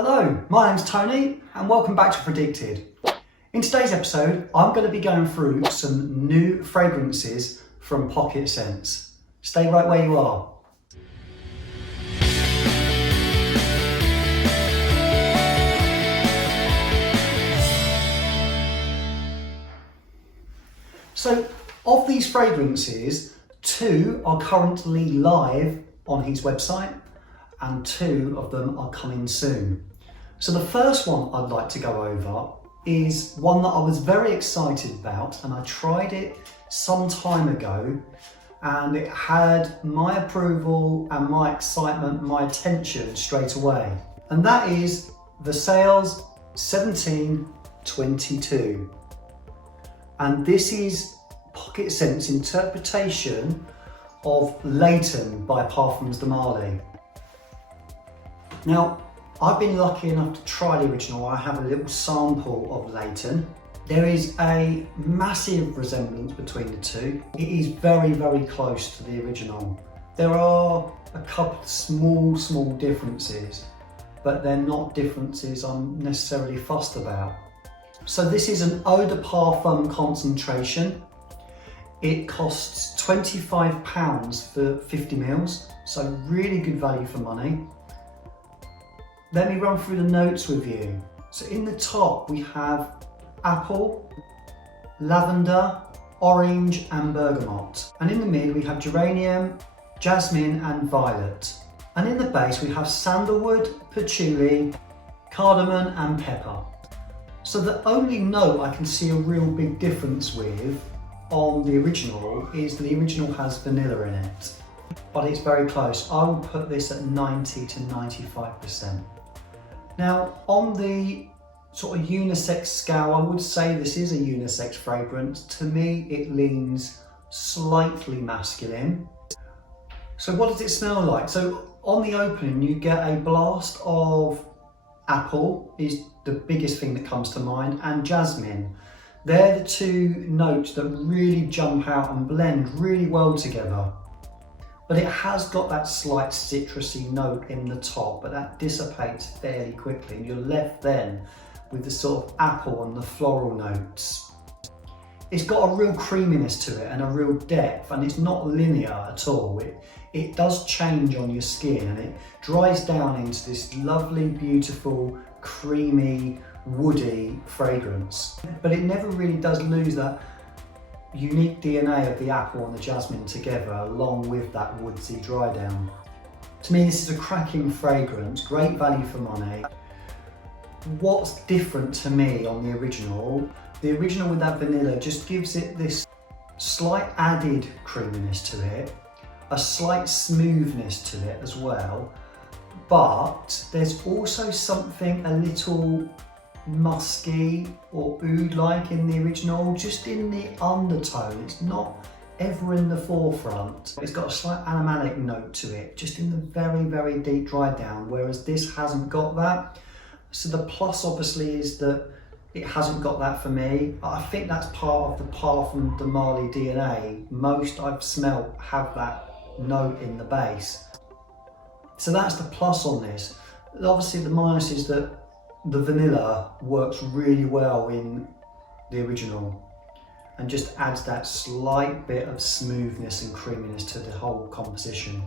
Hello, my name's Tony and welcome back to Fragdicted. In today's episode, I'm going to be going through some new fragrances from pocketscents. Stay right where you are. So, of these fragrances, 2 are currently live on his website and 2 of them are coming soon. So the first one I'd like to go over is one that I was very excited about, and I tried it some time ago and it had my approval and my excitement, my attention straight away. And that is Versailles 1722. And this is pocketscents' interpretation of Leighton by Parfums de Marly. Now, I've been lucky enough to try the original. I have a little sample of Leighton. There is a massive resemblance between the two. It is very, very close to the original. There are a couple of small differences, but they're not differences I'm necessarily fussed about. So this is an eau de parfum concentration. It costs £25 for 50 mils, so really good value for money. Let me run through the notes with you. So in the top we have apple, lavender, orange and bergamot. And in the mid we have geranium, jasmine and violet. And in the base we have sandalwood, patchouli, cardamom and pepper. So the only note I can see a real big difference with on the original is the original has vanilla in it, but it's very close. I would put this at 90 to 95%. Now on the sort of unisex scale, I would say this is a unisex fragrance. To me it leans slightly masculine. So what does it smell like? So on the opening you get a blast of apple, is the biggest thing that comes to mind, and jasmine. They're the 2 notes that really jump out and blend really well together. But it has got that slight citrusy note in the top, but that dissipates fairly quickly and you're left then with the sort of apple and the floral notes. It's got a real creaminess to it and a real depth, and it's not linear at all. It does change on your skin and it dries down into this lovely, beautiful, creamy, woody fragrance. But it never really does lose that unique DNA of the apple and the jasmine together, along with that woodsy dry down. To me this is a cracking fragrance, great value for money. What's different to me on the original with that vanilla just gives it this slight added creaminess to it, a slight smoothness to it as well, but there's also something a little musky or oud-like in the original, just in the undertone. It's not ever in the forefront. It's got a slight animalic note to it, just in the very, very deep dry down, whereas this hasn't got that. So the plus obviously is that it hasn't got that for me. I think that's part of the Parfums de Marly DNA. Most I've smelt have that note in the base. So that's the plus on this. Obviously the minus is that the vanilla works really well in the original and just adds that slight bit of smoothness and creaminess to the whole composition.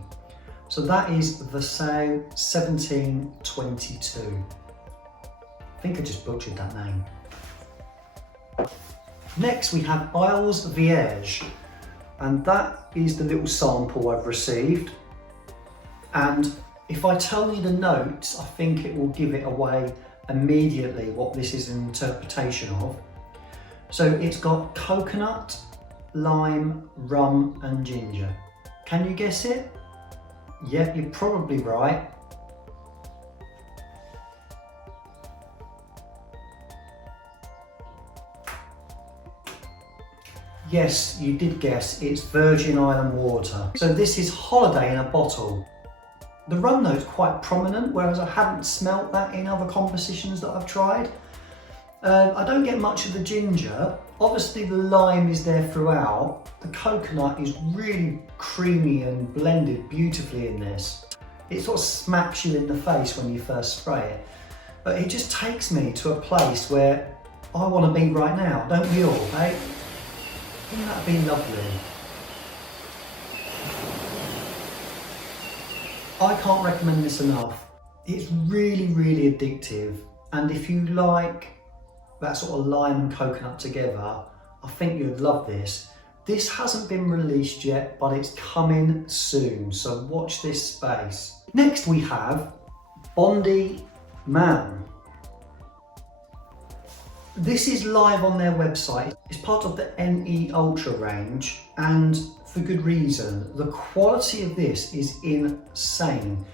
So that is Versailles 1722. I think I just butchered that name. Next we have Eire's Vierge, and that is the little sample I've received. And if I tell you the notes, I think it will give it away immediately what this is an interpretation of. So it's got coconut, lime, rum and ginger. Can you guess it? Yep, you're probably right. Yes, you did guess, it's Virgin Island water. So this is holiday in a bottle. The rum note's quite prominent, whereas I haven't smelt that in other compositions that I've tried. I don't get much of the ginger. Obviously the lime is there throughout. The coconut is really creamy and blended beautifully in this. It sort of smacks you in the face when you first spray it. But it just takes me to a place where I want to be right now, don't we all, eh? Wouldn't that be lovely? I can't recommend this enough. It's really, really addictive. And if you like that sort of lime and coconut together, I think you'd love this. This hasn't been released yet, but it's coming soon, so watch this space. Next we have Bondi Man. This is live on their website. It's part of the NE Ultra range, and for good reason. The quality of this is insane.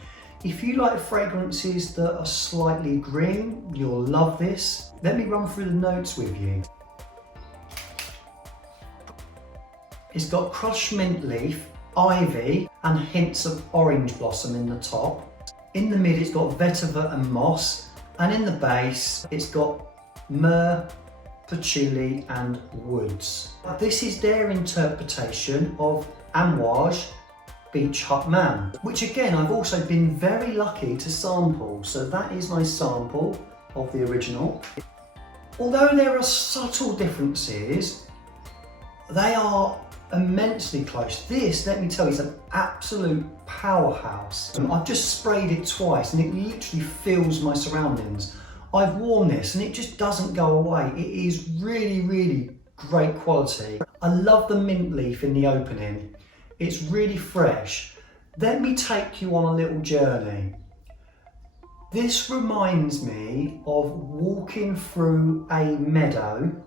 If you like fragrances that are slightly green, you'll love this. Let me run through the notes with you. It's got crushed mint leaf, ivy, and hints of orange blossom in the top. In the mid, it's got vetiver and moss, and in the base, it's got myrrh, patchouli, and woods. This is their interpretation of Amouage Beach Hut Man, which again, I've also been very lucky to sample. So that is my sample of the original. Although there are subtle differences, they are immensely close. This, let me tell you, is an absolute powerhouse. I've just sprayed it twice and it literally fills my surroundings. I've worn this and it just doesn't go away. It is really, really great quality. I love the mint leaf in the opening. It's really fresh. Let me take you on a little journey. This reminds me of walking through a meadow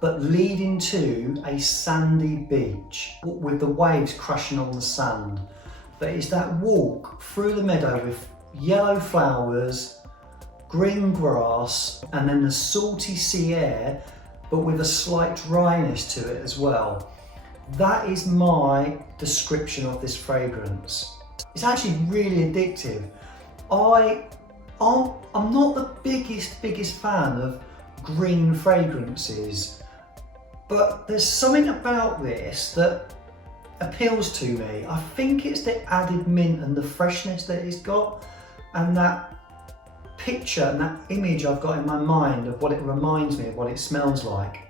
but leading to a sandy beach with the waves crashing on the sand. But it's that walk through the meadow with yellow flowers, green grass, and then the salty sea air, but with a slight dryness to it as well. That is my description of this fragrance. It's actually really addictive. I'm not the biggest fan of green fragrances, but there's something about this that appeals to me. I think it's the added mint and the freshness that it's got, and that picture and that image I've got in my mind of what it reminds me of, what it smells like.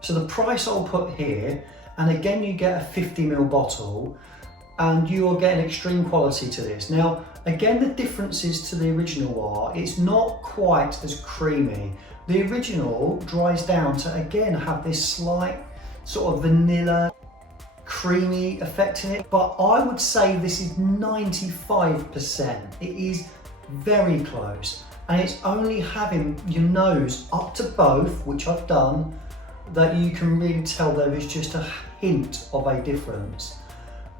So the price I'll put here, and again you get a 50ml bottle, and you are getting extreme quality to this. Now, again, the differences to the original are, it's not quite as creamy. The original dries down to, again, have this slight sort of vanilla, creamy effect in it, but I would say this is 95%. It is very close, and it's only having your nose up to both, which I've done, that you can really tell there is just a hint of a difference.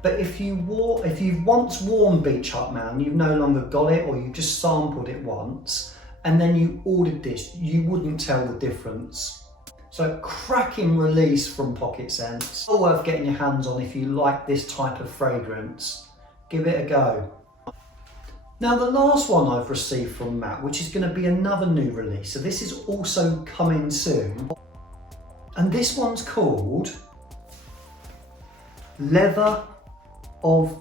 But if you've once worn Beach Hut Man, you've no longer got it, or you've just sampled it once, and then you ordered this, you wouldn't tell the difference. So cracking release from pocketscents. Well worth getting your hands on if you like this type of fragrance. Give it a go. Now the last one I've received from Matt, which is going to be another new release. So this is also coming soon. And this one's called Leather of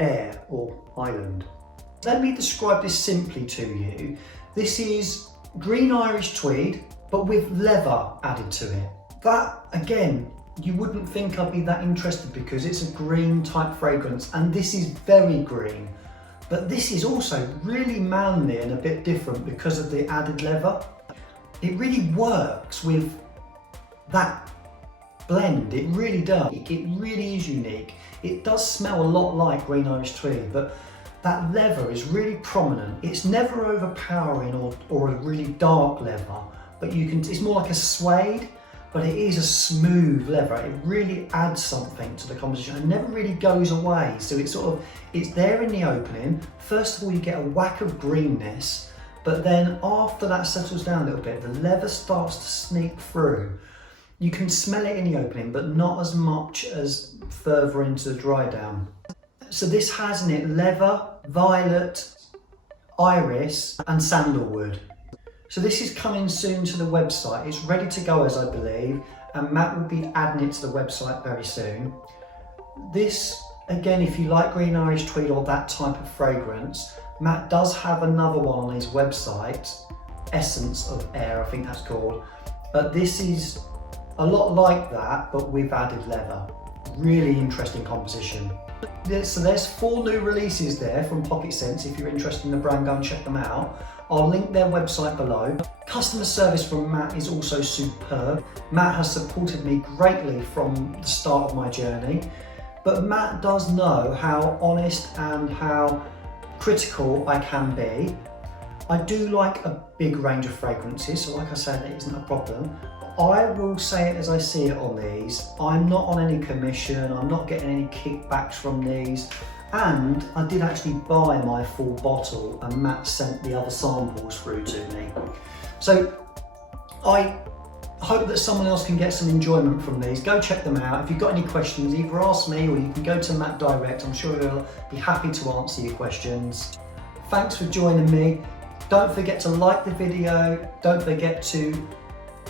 Eire, or Island. Let me describe this simply to you. This is green Irish tweed, but with leather added to it. That, again, you wouldn't think I'd be that interested because it's a green type fragrance, and this is very green. But this is also really manly and a bit different because of the added leather. It really works with that blend, it really does. It really is unique. It does smell a lot like green Irish tweed, but that leather is really prominent. It's never overpowering or a really dark leather, but it's more like a suede, but it is a smooth leather. It really adds something to the composition and never really goes away. So it's there in the opening. First of all, you get a whack of greenness, but then after that settles down a little bit, the leather starts to sneak through. You can smell it in the opening, but not as much as further into the dry down. So this has in it leather, violet, iris, and sandalwood. So this is coming soon to the website. It's ready to go, as I believe, and Matt will be adding it to the website very soon. This, again, if you like green Irish tweed or that type of fragrance, Matt does have another one on his website, Essence of Eire, I think that's called. But this is a lot like that, but with added leather. Really interesting composition. So there's 4 new releases there from PocketScents. If you're interested in the brand, go and check them out. I'll link their website below. Customer service from Matt is also superb. Matt has supported me greatly from the start of my journey, but Matt does know how honest and how critical I can be. I do like a big range of fragrances, so like I said, that isn't a problem. I will say it as I see it on these. I'm not on any commission, I'm not getting any kickbacks from these, and I did actually buy my full bottle and Matt sent the other samples through to me. So I hope that someone else can get some enjoyment from these. Go check them out. If you've got any questions, either ask me or you can go to Matt direct. I'm sure he'll be happy to answer your questions. Thanks for joining me. Don't forget to like the video. Don't forget to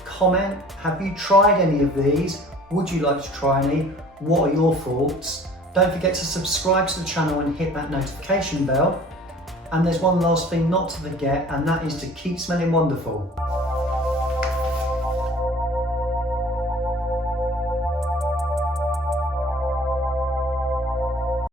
comment. Have you tried any of these? Would you like to try any? What are your thoughts? Don't forget to subscribe to the channel and hit that notification bell. And there's one last thing not to forget, and that is to keep smelling wonderful.